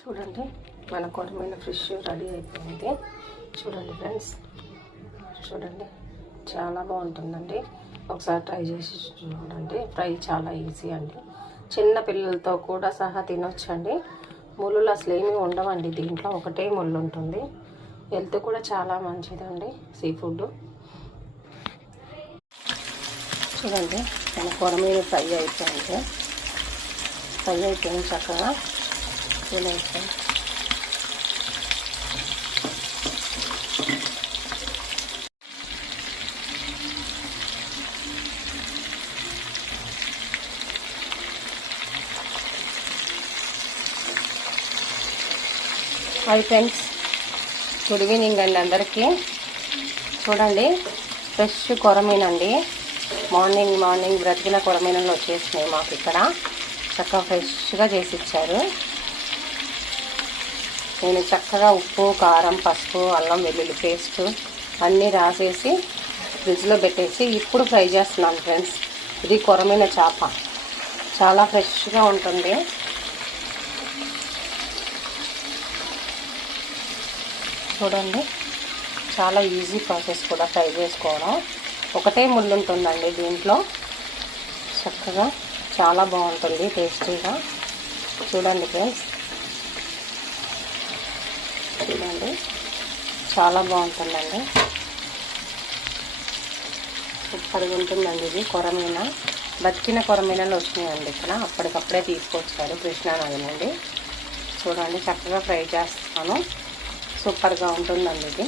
చూడండి మన కొరమైన fish ready అయిపోయింది. చూడండి ఫ్రెండ్స్, చూడండి చాలా బాగుంటుందండి. ఒకసారి ట్రై చేసి చూడండి. ఫ్రై చాలా ఈజీ అండి, చిన్న పిల్లలతో కూడా సహా తినొచ్చండి. ముళ్ళు అసలు ఏమీ ఉండవండి, దీంట్లో ఒకటే ముళ్ళు ఉంటుంది. హెల్త్ కూడా చాలా మంచిదండి సీ ఫుడ్. చూడండి మన కొరమీన ఫ్రై అయిపోయింది. చక్కగా చూడండి. హాయ్ ఫ్రెండ్స్, గుడ్ ఈవినింగ్ అండి అందరికీ. చూడండి ఫ్రెష్ కొరమీనండి. మార్నింగ్ బ్రతికిన కొరమీనలు వచ్చేసినాయి మాకు ఇక్కడ. చక్కగా ఫ్రెష్గా చేసి ఇచ్చారు. నేను చక్కగా ఉప్పు, కారం, పసుపు, అల్లం వెల్లుల్లి పేస్ట్ అన్నీ రాసేసి ఫ్రిడ్జ్లో పెట్టేసి ఇప్పుడు ఫ్రై చేస్తున్నాను ఫ్రెండ్స్. ఇది కొరమీన చేప, చాలా ఫ్రెష్గా ఉంటుంది. చూడండి చాలా ఈజీ ప్రాసెస్ కూడా ఫ్రై చేసుకోవడం. ఒకటే ముళ్ళు ఉంటుందండి దీంట్లో. చక్కగా చాలా బాగుంటుంది, టేస్టీగా. చూడండి ఫ్రెండ్స్, చూడండి చాలా బాగుంటుందండి. సూపర్గా ఉంటుందండి. ఇది కొరమీన, బతికిన కొరమీనలు వచ్చినాయండి ఇక్కడ. అప్పటికప్పుడే తీసుకొచ్చారు కృష్ణానగర్ నుండి. చూడండి చక్కగా ఫ్రై చేస్తాను. సూపర్గా ఉంటుందండి ఇది.